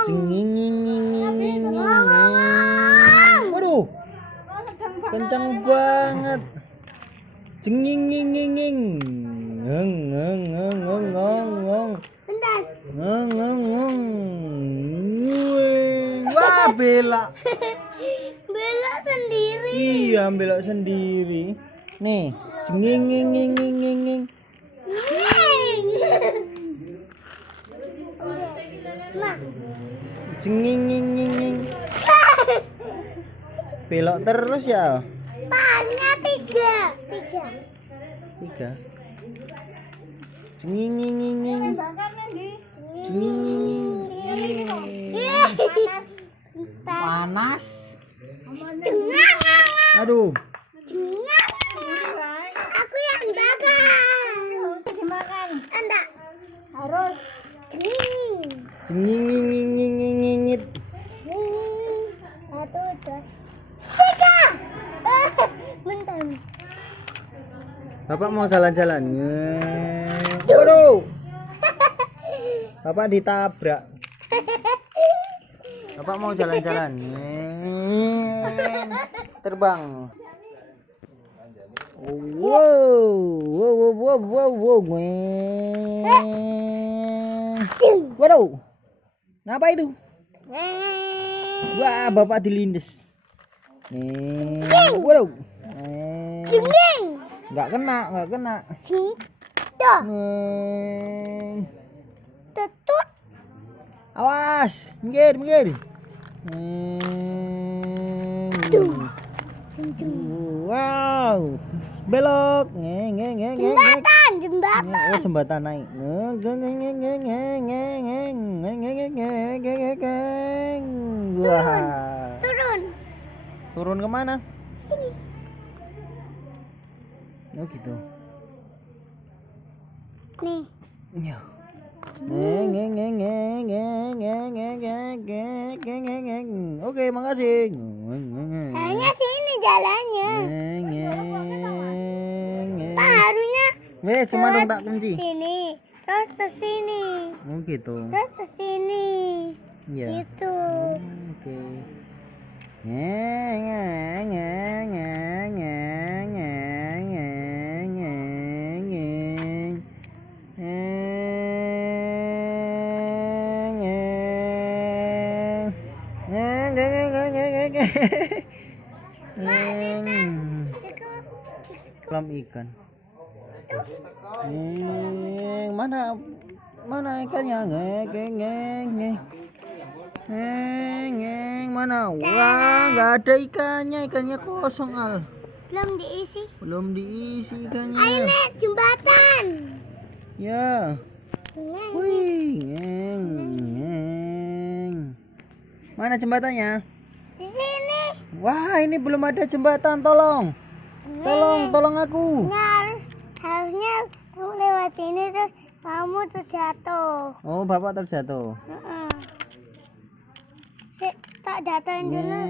Cenging. Waduh, kencang banget. Cenging. Wah, belok. Belok sendiri. Iya, belok sendiri. Nih, cenging. Nah, Cenging. Belok terus ya. pannya tiga. Cenging. Panas. Cengang. Aduh. Cengang. Aku yang bakar. Dimakan Anda harus cenging. Cenging. Satu, dua, tiga. Bentar. Bapak mau jalan-jalan. Waduh. Bapak ditabrak. Bapak mau jalan-jalan. Terbang. Wow. Waduh. Ngapa itu? Wah, Bapak dilindes. Waduh. Cenging. Nggak kena. Ceng. Tuh. Tutut. Awas, minggir. Wow, belok. Jembatan. Oh, jembatan naik. Wah. Turun kemana? Sini. Oh gitu. Nih. Ya. Oke, makasih. Hanya sini jalannya. Harusnya Wes, cuma dong tak kunci. sini. Terus ke sini. Oh gitu. Terus ke sini. Iya. Gitu. Oke. Kolam ikan. Mana ikannya? Mana? Wah, nggak ada ikannya kosong Al. Belum diisi Ayo ikannya. nek jembatan. Ya. Wih, Mana jembatannya? Di sini. Wah, ini belum ada jembatan, tolong aku. Harusnya kamu lewat sini terus kamu terjatuh. Oh, Bapak terjatuh. Tak jatuhin dulu.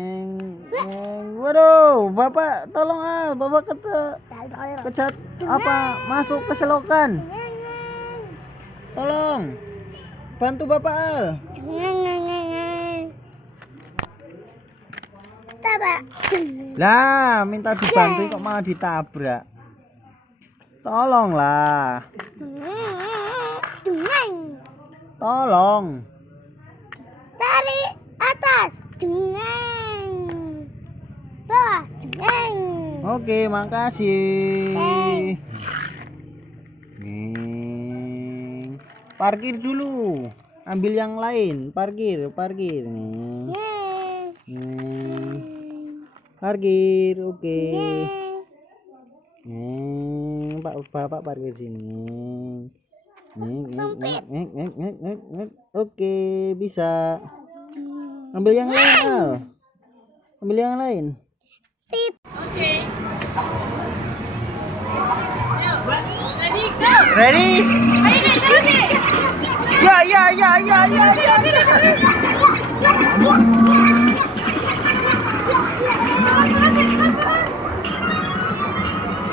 Waduh, Bapak tolong Al, Bapak kecat masuk ke selokan. Tolong bantu Bapak Al. Tabak. Lah, minta dibantu kok malah ditabrak. Tolonglah. Tolong. Dari atas. Bawah. Oke, makasih. Parkir dulu. Ambil yang lain. Parkir. Parkir, oke. Bapak parkir sini. Oke, bisa. Ambil yang lain, Al. Ambil yang lain. Oke. Ready, go. Ready? Ayo terus nih.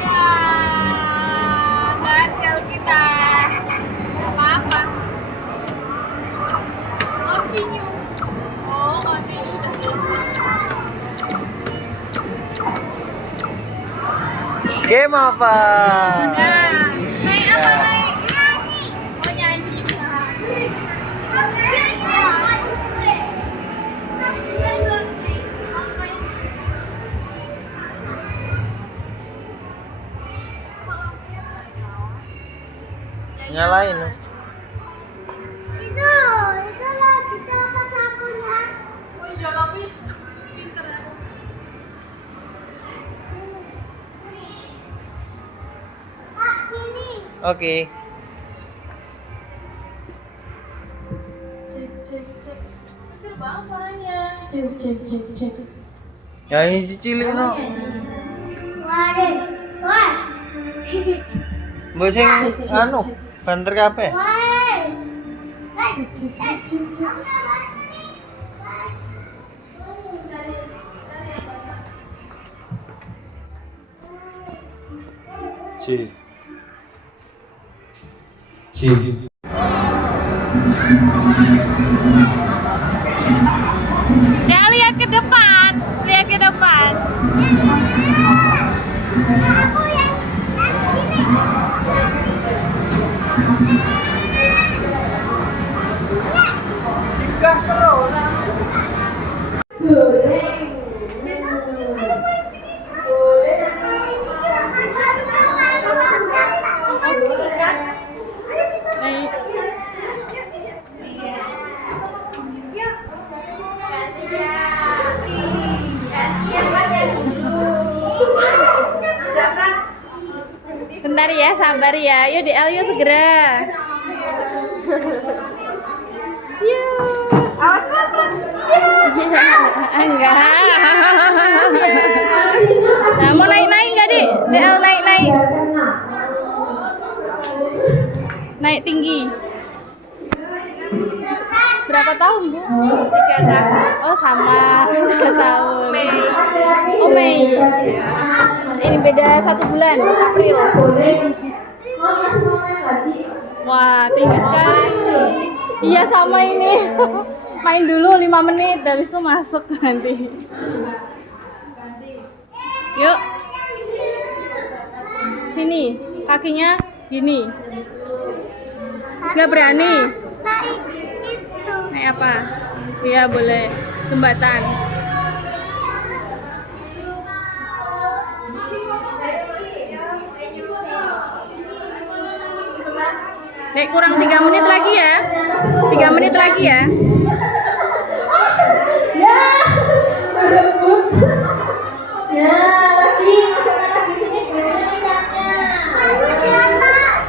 Ya. Gagal kita. Apa-apa. Continue. Game apa? Nah, naik apa naik? Oh nyanyi. Nyalain. Itu lagi coba sapunya. Oh iya lapis. Pinter aku. Pak, gini. Oke. Cek cek cek. Kecil banget suaranya. Cek cek cek cek. Ya ini cilik no. Waduh. Wah. Mbok sing anu banter kabeh. Wah. Cek cek cek cek cek. C. Ya lihat ke depan, lihat ke depan. Aku yang sini. Gas terus. Bentar ya, sabar ya. Yuk di Elio segera. Enggak. Nah, mau naik-naik nggak, Dik? DL naik-naik. Naik tinggi. Berapa tahun, Bu? 3 tahun. Oh, sama. 3 tahun. Mei. Oh, Mei. Ini beda 1 bulan, April. Wah, tinggi sekali. Iya, sama ini. Main dulu 5 menit, habis itu masuk nanti. Yuk. Sini, kakinya gini. Nggak berani. Naik itu. Naik apa? Iya, boleh. Jembatan. Dek, kurang 3 menit lagi ya. 3 menit lagi ya.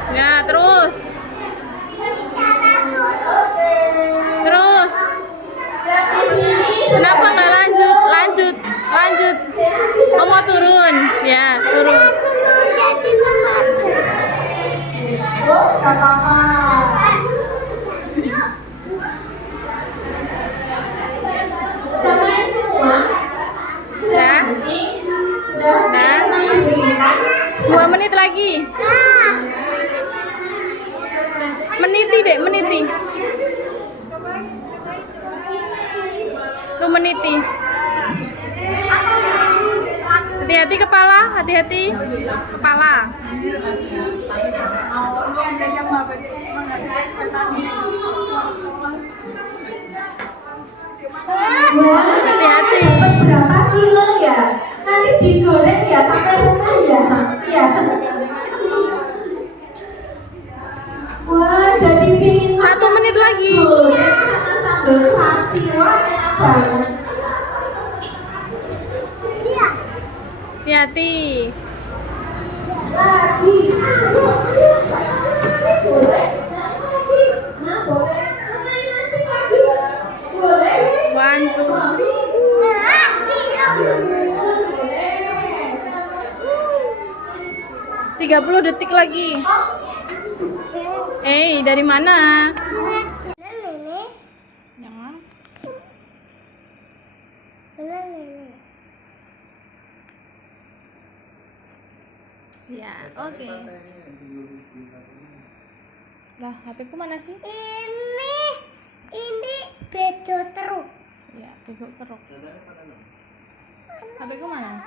Ya, terus. Terus. Kenapa nggak lanjut? Lanjut. Lanjut. Oh, mau turun. Ya, turun. Jadi pemabuk. Ya. Nah. 2 menit lagi. Meniti, Dek, meniti. Tuh meniti. Hati-hati kepala, hati-hati kepala. Hati-hati. Berapa kilo ya? Nanti digoreng ya sampai rumah ya. Iya. Wah, jadi pingin 1 menit lagi. goreng sama sambal pasti. Wah, enak banget. Iya. Hati-hati. Lagi. Boleh. Nah, boleh. Nanti lagi. Boleh. 1, 2. 30 detik lagi. Dari mana? Nenek. Jangan. Nenek. Ya, oke. Lah, HP ku mana sih? Ini bedo terus. Ya, bebek kerok. HP ku mana?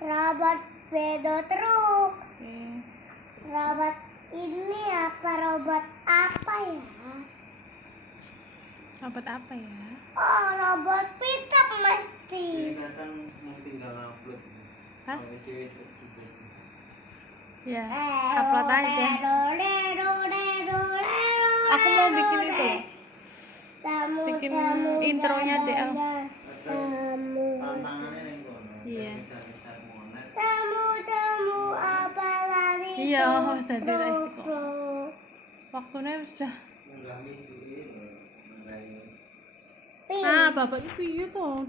Robot truk. Oke. Robot ini apa? Robot apa ya? Robot apa ya? Oh, robot pickup mesti. Kan mau tinggal upload. Hah? Kalau Ya, upload aja. Aku mau bikin itu. Bikin intronya deh, Al. tantangannya yang kono. Iya. Bisa monet. Temu apa lagi? Iya, tadi tes kok. Waktunya sudah. Munggah mimpi, munggah ini. Pink. Ah, bapak itu iya toh.